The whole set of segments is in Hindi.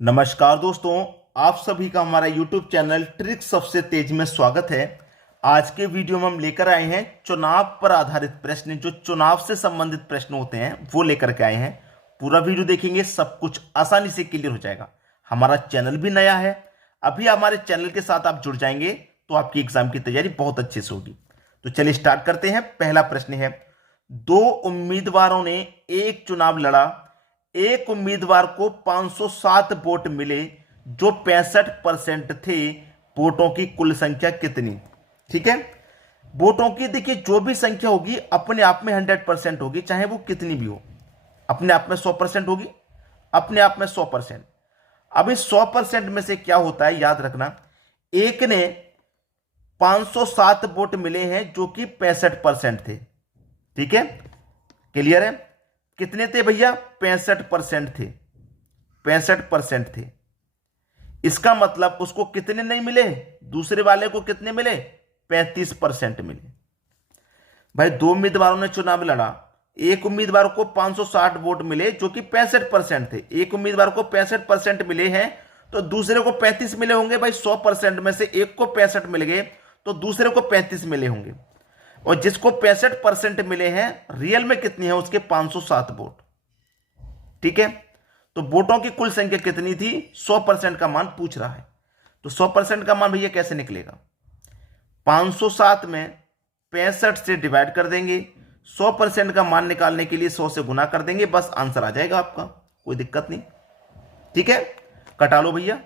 नमस्कार दोस्तों, आप सभी का हमारा YouTube चैनल ट्रिक्स सबसे तेज में स्वागत है। आज के वीडियो में हम लेकर आए हैं चुनाव पर आधारित प्रश्न। जो चुनाव से संबंधित प्रश्न होते हैं वो लेकर के आए हैं। पूरा वीडियो देखेंगे, सब कुछ आसानी से क्लियर हो जाएगा। हमारा चैनल भी नया है, अभी हमारे चैनल के साथ आप जुड़ जाएंगे तो आपकी एग्जाम की तैयारी बहुत अच्छे से होगी। तो चलिए स्टार्ट करते हैं। पहला प्रश्न है, दो उम्मीदवारों ने एक चुनाव लड़ा। एक उम्मीदवार को 507 वोट मिले जो 65% थे। वोटों की कुल संख्या कितनी? ठीक है, वोटों की देखिए जो भी संख्या होगी अपने आप में 100% होगी, चाहे वो कितनी भी हो। अपने आप में 100% होगी, अपने आप में 100%। अब इस 100% में से क्या होता है याद रखना, एक ने 507 वोट मिले हैं जो कि 65% थे। ठीक है, क्लियर है? कितने थे भैया? 65% थे। 65% थे। इसका मतलब उसको कितने नहीं मिले? दूसरे वाले को कितने मिले? 35% मिले। भाई दो उम्मीदवारों ने चुनाव लड़ा, एक उम्मीदवार को 560 वोट मिले जो कि 65% थे। एक उम्मीदवार को 65% मिले हैं तो दूसरे को 35 मिले होंगे। भाई 100% में से एक को 65 मिल गए तो दूसरे को 35 मिले होंगे। और जिसको 65% मिले हैं रियल में कितनी है? उसके 507 वोट। ठीक है, तो वोटों की कुल संख्या कितनी थी? 100% का मान पूछ रहा है। तो 100% का मान भैया कैसे निकलेगा? 507 में 65 से डिवाइड कर देंगे। 100% का मान निकालने के लिए 100 से गुना कर देंगे, बस आंसर आ जाएगा आपका, कोई दिक्कत नहीं। ठीक है, कटा लो भैया।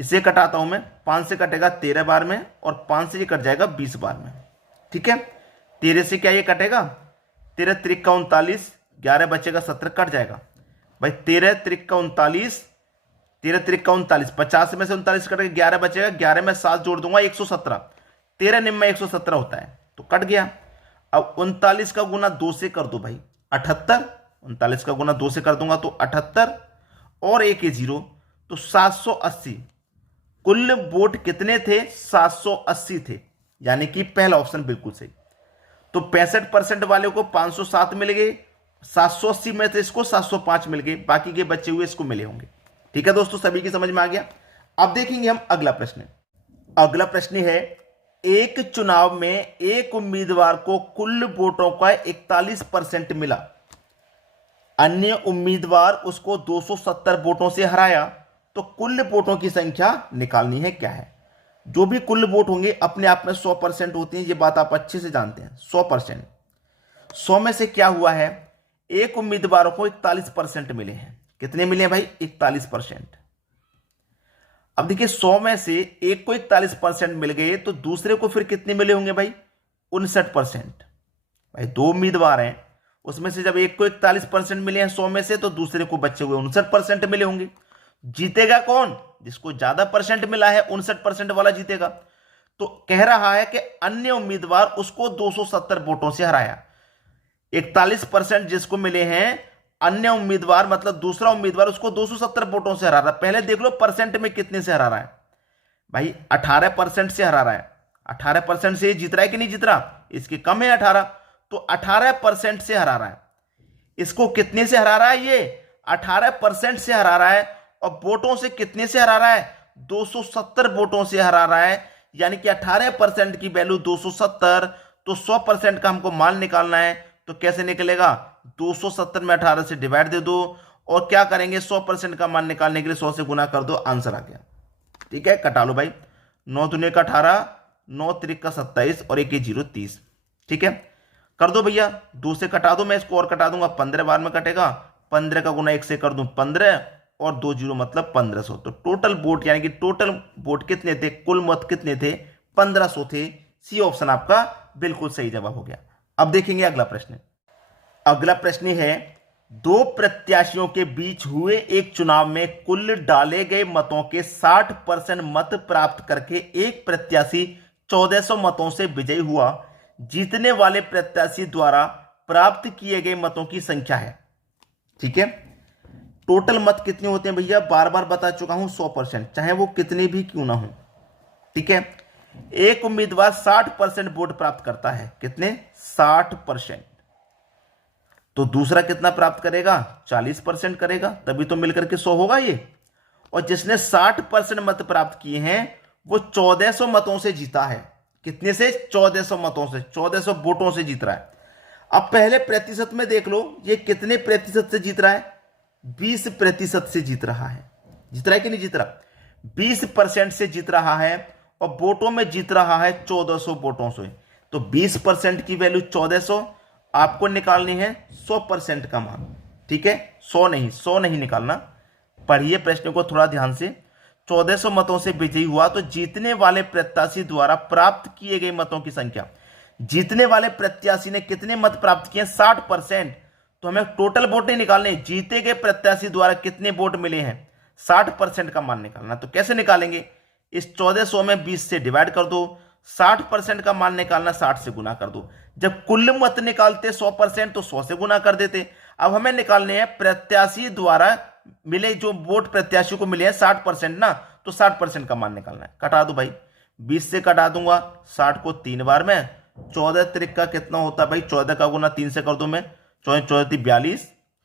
इसे कटाता हूं मैं, 5 से कटेगा 13 बार में और 5 से ये कट जाएगा 20 बार में। ठीक है, 13 से क्या ये कटेगा? 13 त्रिक का 39, 11 बचेगा 17, कट जाएगा। भाई 13 त्रिक का 39, 13 त्रिक का 39, 50 में से 39 कटेगा, 11 बचेगा, 11 में 7 जोड़ दूंगा 117, 13 निम्न में 117 होता है तो कट गया। अब 39 का गुना 2 से कर दो भाई, 78। 39 का गुना 2 से कर दूंगा तो 78 और एक 0 तो 780। कुल वोट कितने थे? 780 थे, यानी कि पहला ऑप्शन बिल्कुल सही। तो 65% वाले को 507 मिल गए, 780 में से इसको 705 मिल गए, बाकी के बचे हुए इसको मिले होंगे। ठीक है दोस्तों, सभी की समझ में आ गया। अब देखेंगे हम अगला प्रश्न। अगला प्रश्न है, एक चुनाव में एक उम्मीदवार को कुल वोटों का 41% मिला, अन्य उम्मीदवार उसको 270 वोटों से हराया, तो कुल वोटों की संख्या निकालनी है। क्या है? जो भी कुल वोट होंगे अपने आप में 100% होती है, ये बात आप अच्छे से जानते हैं। 100%, 100 में से क्या हुआ है? एक उम्मीदवार को 41% मिले हैं। कितने मिले हैं भाई? 41%। अब देखिए 100 में से एक को 41% मिल गए तो दूसरे को फिर कितने मिले होंगे भाई? 59%। भाई दो उम्मीदवार हैं, उसमें से जब एक को 41% मिले हैं 100 में से, तो दूसरे को बचे हुए 59% मिले होंगे। जीतेगा कौन? जिसको ज्यादा परसेंट मिला है, 59% वाला जीतेगा। तो कह रहा है कि अन्य उम्मीदवार उसको 270 वोटों से हराया। 41% जिसको मिले हैं, अन्य उम्मीदवार मतलब दूसरा उम्मीदवार उसको 270 वोटों से हरा रहा है। पहले देख लो परसेंट में कितने से हरा रहा है। भाई 18% से हरा रहा है। 18% से जीत रहा है कि नहीं जीत रहा? इसके कम है 18, तो 18% से हरा रहा है। इसको कितने से हरा रहा है? ये 18% से हरा रहा है। और वोटों से कितने से हरा रहा है? 270 वोटों से हरा रहा है, यानी कि 18% की वैल्यू 270। तो 100% का हमको मान निकालना है, तो कैसे निकलेगा? 270 में 18 से डिवाइड दे दो और क्या करेंगे? 100% का मान निकालने के लिए 100 से गुना कर दो, आंसर आ गया। ठीक है, कटा लो भाई। 9 दूने का 18, 9 त्रिक का 27 और एक 0 30। ठीक है, कर दो भैया, 2 से कटा दो, मैं इसको और कटा दूंगा, 15 बार में कटेगा। 15 का गुना 1 से कर दूं 15 और 2 0 मतलब 1500। तो टोटल वोट यानी कि टोटल वोट कितने थे? कुल मत कितने थे? 1500 थे। सी ऑप्शन आपका बिल्कुल सही जवाब हो गया। अब देखेंगे अगला प्रश्न। अगला प्रश्न है, दो प्रत्याशियों के बीच हुए एक चुनाव में कुल डाले गए मतों के 60% मत प्राप्त करके एक प्रत्याशी 1400 मतों से विजयी हुआ। जीतने वाले प्रत्याशी द्वारा प्राप्त किए गए मतों की संख्या है। ठीक है, टोटल मत कितने होते हैं भैया? बार बार बता चुका हूं, 100%, चाहे वो कितने भी क्यों ना हो। ठीक है, एक उम्मीदवार 60% वोट प्राप्त करता है। कितने? 60%। तो दूसरा कितना प्राप्त करेगा? 40% करेगा, तभी तो मिलकर के 100 होगा ये। और जिसने 60% मत प्राप्त किए हैं वो 1400 मतों से जीता है। कितने से? 1400 मतों से, 1400 वोटों से जीत रहा है। अब पहले प्रतिशत में देख लो, ये कितने प्रतिशत से जीत रहा है? 20% से जीत रहा है। जीत रहा है कि नहीं जीत रहा? 20% से जीत रहा है और वोटों में जीत रहा है 1400 वोटों से। तो 20% की वैल्यू 1400, आपको निकालनी है 100% का मान। ठीक है, 100 नहीं निकालना। पढ़िए प्रश्न को थोड़ा ध्यान से। 1400 मतों से विजयी हुआ तो जीतने वाले प्रत्याशी द्वारा प्राप्त किए गए मतों की संख्या, जीतने वाले प्रत्याशी ने कितने मत प्राप्त किए? 60%। तो हमें टोटल वोट नहीं निकालने, जीते गए प्रत्याशी द्वारा कितने वोट मिले हैं 60% का मान निकालना। तो कैसे निकालेंगे? इस 1400 में 20 से डिवाइड कर दो। 60% का मान निकालना 60 से गुना कर दो। जब कुल मत निकालते 100% तो 100 से गुना कर देते। अब हमें निकालने हैं प्रत्याशी द्वारा मिले जो वोट प्रत्याशी को मिले हैं 60% ना, तो 60% का मान निकालना है। कटा दो भाई, 20 से कटा दूंगा 60 को 3 बार में। 14 त्रिक का कितना होता है भाई? 14 का गुना 3 से कर दो मैं, 14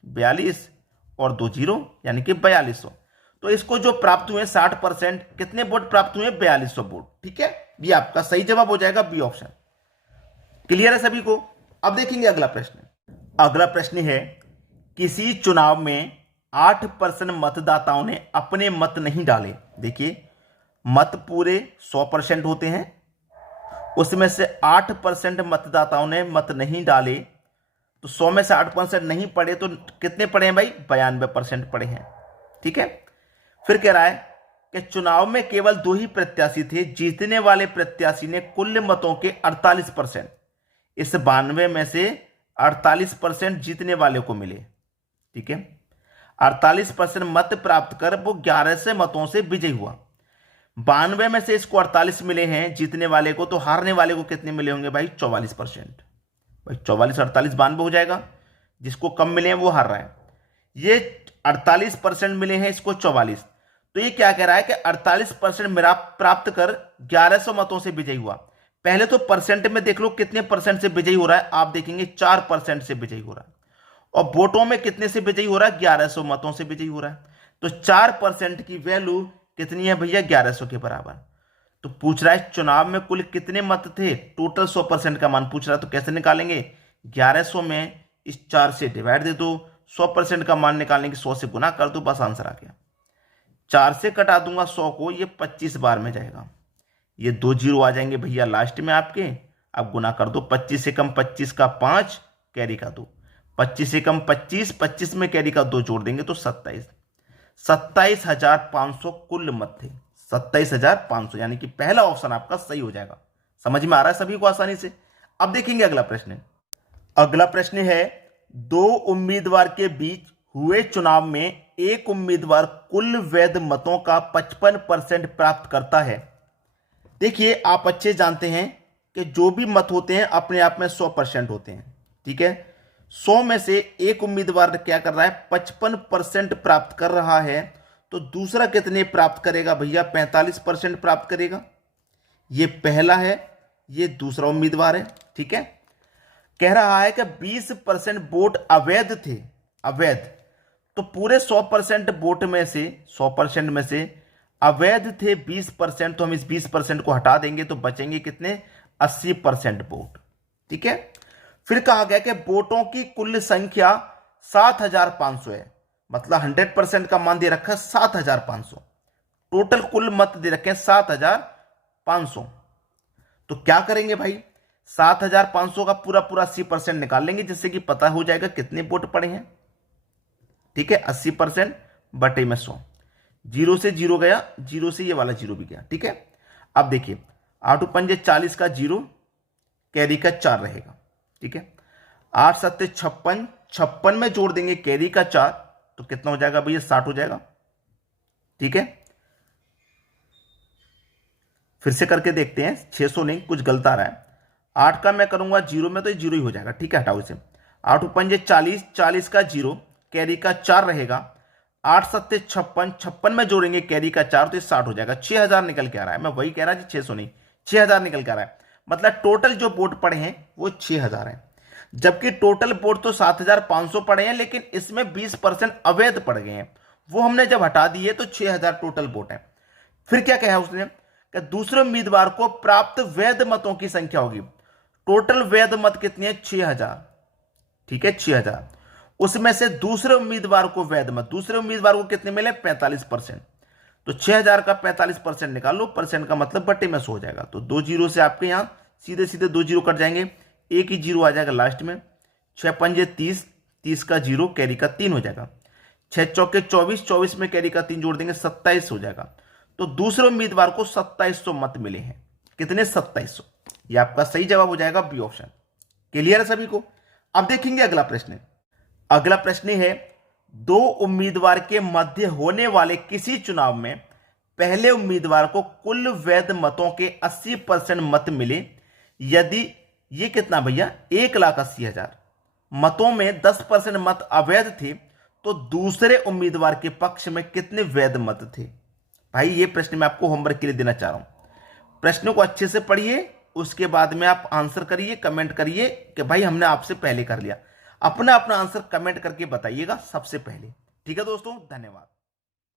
42 और 2 0 यानी कि 4200। तो इसको जो प्राप्त हुए 60%, कितने वोट प्राप्त हुए? 4200 वोट। ठीक है, ये आपका सही जवाब हो जाएगा बी ऑप्शन। क्लियर है सभी को? अब देखेंगे अगला प्रश्न। अगला प्रश्न है, किसी चुनाव में 8% मतदाताओं ने अपने मत नहीं डाले। देखिए, मत पूरे 100% होते हैं, उसमें से 8% मतदाताओं ने मत नहीं डाले। तो 100 में से 8% नहीं पड़े तो कितने पड़े हैं भाई? 92% पड़े हैं। ठीक है, फिर कह रहा है कि चुनाव में केवल 2 ही प्रत्याशी थे, जीतने वाले प्रत्याशी ने कुल मतों के 48%, इस 92 में से 48% जीतने वाले को मिले। ठीक है, 48% मत प्राप्त कर वो 1100 मतों से विजयी हुआ। 92 में से इसको 48 मिले हैं जीतने वाले को, तो हारने वाले को कितने मिले होंगे भाई? 44%। भाई 44 48 92 हो जाएगा। जिसको कम मिले हैं वो हार रहा है। ये 48% मिले हैं इसको 44, तो ये क्या कह रहा है कि 48% मेरा प्राप्त कर 1100 मतों से विजयी हुआ। पहले तो परसेंट में देख लो कितने परसेंट से विजयी हो रहा है। आप देखेंगे 4% से विजयी हो रहा है। और वोटों में कितने से विजयी हो रहा है? 1100 मतों से विजयी हो रहा है। तो 4% की वैल्यू कितनी है भैया? 1100 के बराबर। तो पूछ रहा है चुनाव में कुल कितने मत थे? टोटल 100% का मान पूछ रहा है। तो कैसे निकालेंगे? 1100 में इस 4 से डिवाइड दे दो, 100% का मान निकालने की 100 से गुना कर दो, बस आंसर आ गया। 4 से कटा दूंगा 100 को, ये 25 बार में जाएगा। ये 2 0 आ जाएंगे भैया लास्ट में आपके। अब गुना कर दो, 25 से कम 25 का 5, कैरी का 2, 25 से कम 25, 25 में कैरी का 2 जोड़ देंगे तो 27। 27,500 कुल मत थे। 27,500 यानी कि पहला ऑप्शन आपका सही हो जाएगा। समझ में आ रहा है सभी को आसानी से? अब देखेंगे अगला प्रश्न। अगला प्रश्न है, 2 उम्मीदवार के बीच हुए चुनाव में एक उम्मीदवार कुल वैध मतों का 55% प्राप्त करता है। देखिए, आप अच्छे जानते हैं कि जो भी मत होते हैं अपने आप में 100% होते हैं। ठीक है, 100 में से एक उम्मीदवार क्या कर रहा है? 55% प्राप्त कर रहा है। तो दूसरा कितने प्राप्त करेगा भैया? 45% प्राप्त करेगा। ये पहला है, ये दूसरा उम्मीदवार है। ठीक है, कह रहा है कि 20% वोट अवैध थे। अवैध, तो पूरे 100% वोट में से, 100% में से अवैध थे 20%। तो हम इस 20% को हटा देंगे तो बचेंगे कितने? 80% वोट। ठीक है, फिर कहा गया कि वोटों की कुल संख्या 7,500 है। मतलब 100% का मान दे रखा है 7,500। टोटल कुल मत दे रखे हैं 7,500। तो क्या करेंगे भाई? 7,500 का पूरा पूरा 80% निकाल लेंगे, जिससे कि पता हो जाएगा कितने वोट पड़े हैं। ठीक है, 80% बटे में 100। 0 से 0 गया, 0 से ये वाला 0 भी गया। ठीक है, अब देखिए 8 पंजे 40 का 0, कैरी का 4 रहेगा। ठीक है, 8 7 56, 56 में जोड़ देंगे कैरी का 4, तो कितना हो जाएगा भैया? 60 हो जाएगा। ठीक है, फिर से करके देखते हैं। 600 नहीं, कुछ गलत आ रहा है। 8 का मैं करूंगा 0 में तो ये 0 ही हो जाएगा। ठीक है, हटाओ इसे। 8 पंजे 40, 40 का 0, कैरी का 4 रहेगा। 8 7 56, 56 में जोड़ेंगे कैरी का 4, तो ये 60 हो जाएगा। 6,000 निकल के आ रहा है। मैं वही कह रहा जी, 600 नहीं, 6,000 निकल के आ रहा है। मतलब टोटल जो वोट पड़े हैं वो 6,000 है, जबकि टोटल वोट तो 7,500 पड़े हैं, लेकिन इसमें 20% अवैध पड़ गए हैं। वो हमने जब हटा दिए तो 6000 टोटल वोट है। फिर क्या कहा उसने कि दूसरे उम्मीदवार को प्राप्त वैध मतों की संख्या होगी। टोटल वैध मत कितनी है? 6000। ठीक है, 6000। उसमें से दूसरे उम्मीदवार को वैध मत, दूसरे उम्मीदवार को कितने मिले? 45%। तो 6000 का 45% निकाल लो, परसेंट का मतलब बटे में 100 हो जाएगा। तो 2 जीरो से आपके यहां सीधे सीधे 2 जीरो कट जाएंगे, एक ही जीरो आ जाएगा लास्ट में। 6 पंजे 30, 30 का जीरो कैरी का 3 हो जाएगा। 6 चौके 24, 24 में कैरी का 3 जोड़ देंगे 27 हो जाएगा। तो दूसरे उम्मीदवार को 2700 मत मिले हैं। कितने? 2700। ये आपका सही जवाब हो जाएगा बी ऑप्शन। क्लियर है सभी को? अब देखेंगे अगला प्रश्न। अगला प्रश्न है, दो उम्मीदवार के मध्य होने वाले किसी चुनाव में पहले उम्मीदवार को कुल वैध मतों के 80% मत मिले यदि ये कितना भैया? 1,80,000 मतों में 10% मत अवैध थे तो दूसरे उम्मीदवार के पक्ष में कितने वैध मत थे? भाई ये प्रश्न मैं आपको होमवर्क के लिए देना चाह रहा हूं। प्रश्नों को अच्छे से पढ़िए, उसके बाद में आप आंसर करिए, कमेंट करिए कि भाई हमने आपसे पहले कर लिया। अपना अपना आंसर कमेंट करके बताइएगा सबसे पहले। ठीक है दोस्तों, धन्यवाद।